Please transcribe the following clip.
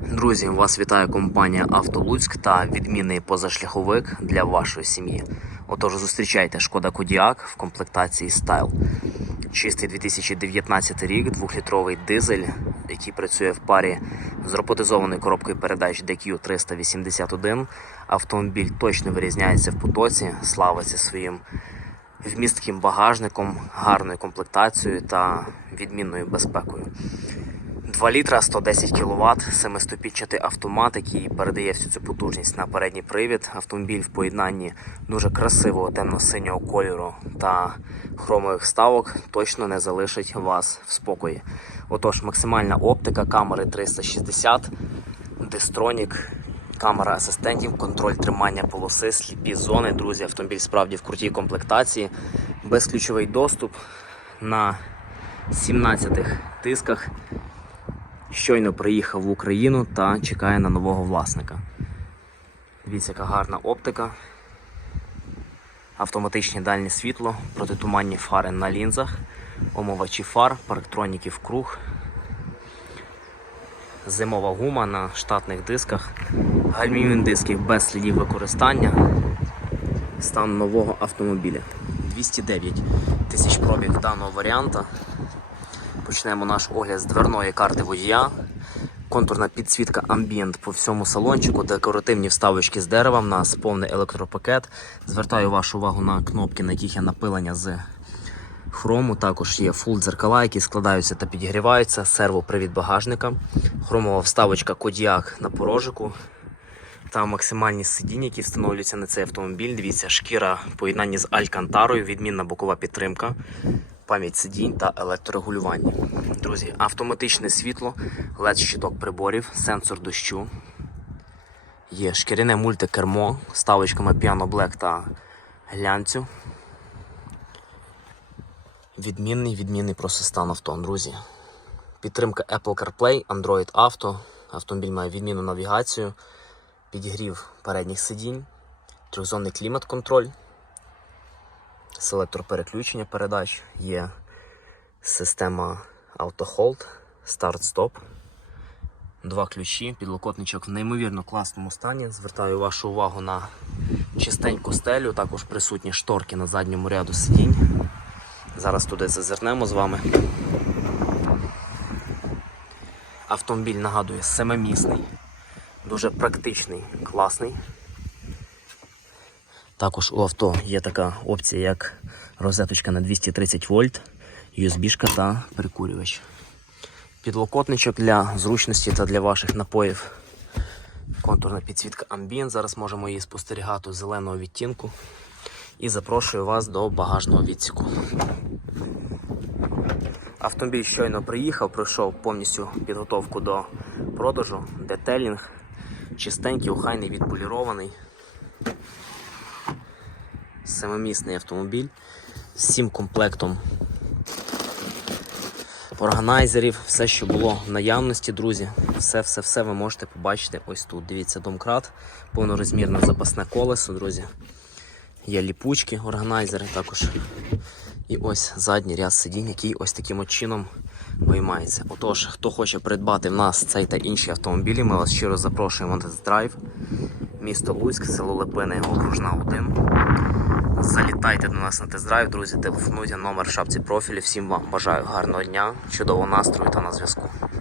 Друзі, вас вітає компанія «Автолуцьк» та відмінний позашляховик для вашої сім'ї. Отож, зустрічайте Шкода Кодіак в комплектації Style. Чистий 2019 рік, двохлітровий дизель, який працює в парі з роботизованою коробкою передач DQ 381. Автомобіль точно вирізняється в потоці, славиться своїм вмістким багажником, гарною комплектацією та відмінною безпекою. 2 літра 110 кВт, семиступінчатий автомат, який передає всю цю потужність на передній привід. Автомобіль в поєднанні дуже красивого темно-синього кольору та хромових ставок точно не залишить вас в спокої. Отож, максимальна оптика, камери 360, дистронік, камера асистентів, контроль тримання полоси, сліпі зони. Друзі, автомобіль справді в крутій комплектації, безключовий доступ на 17 тисках щойно приїхав в Україну та чекає на нового власника. Дивіться, яка гарна оптика. Автоматичне дальнє світло, протитуманні фари на лінзах, омивачі фар, парктроніки в круг, зимова гума на штатних дисках, гальмівні диски без слідів використання. Стан нового автомобіля. 209 тисяч пробіг даного варіанта. Почнемо наш огляд з дверної карти водія. Контурна підсвітка Ambient по всьому салончику, декоративні вставочки з дерева, в нас повний електропакет. Звертаю вашу увагу на кнопки, на яких є напилення з хрому. Також є фул дзеркала, які складаються та підігріваються. Сервопривід багажника, хромова вставочка Кодіак на порожику. Та максимальні сидіння, які встановлюються на цей автомобіль. Дивіться, шкіра в поєднанні з алькантарою, відмінна бокова підтримка пам'ять сидінь та електрорегулювання. Друзі, автоматичне світло, led щиток приборів, сенсор дощу. Є шкіряне мультикермо з ставочками Piano Black та глянцю. Відмінний, відмінний просто стан авто, друзі. Підтримка Apple CarPlay, Android Auto. Автомобіль має відмінну навігацію, підігрів передніх сидінь, трьохзонний клімат-контроль з електропереключення передач, є система Auto Hold, старт-стоп, два ключі, підлокотничок в неймовірно класному стані. Звертаю вашу увагу на чистеньку стелю, також присутні шторки на задньому ряду сидінь. Зараз туди зазирнемо з вами. Автомобіль нагадує семимісний, дуже практичний, класний. Також у авто є така опція, як розеточка на 230 вольт, USB та прикурювач. Підлокотничок для зручності та для ваших напоїв. Контурна підсвітка Ambient. Зараз можемо її спостерігати зеленого відтінку. І запрошую вас до багажного відсіку. Автомобіль щойно приїхав, пройшов повністю підготовку до продажу, детелінг, чистенький, охайний, відполірований семимісний автомобіль з всім комплектом органайзерів, все, що було в наявності, друзі. Все-все-все ви можете побачити ось тут. Дивіться, домкрат, повнорозмірне запасне колесо, друзі. Є ліпучки, органайзери також. І ось задній ряд сидінь, який ось таким от чином виймається. Отож, хто хоче придбати в нас цей та інші автомобілі, ми вас щиро запрошуємо на тест-драйв. Місто Луцьк, село Липини, окружна 1. Залітайте до нас на тест-драйв, друзі, телефонуйте номер в шапці профілі. Всім вам бажаю гарного дня, чудового настрою та на зв'язку.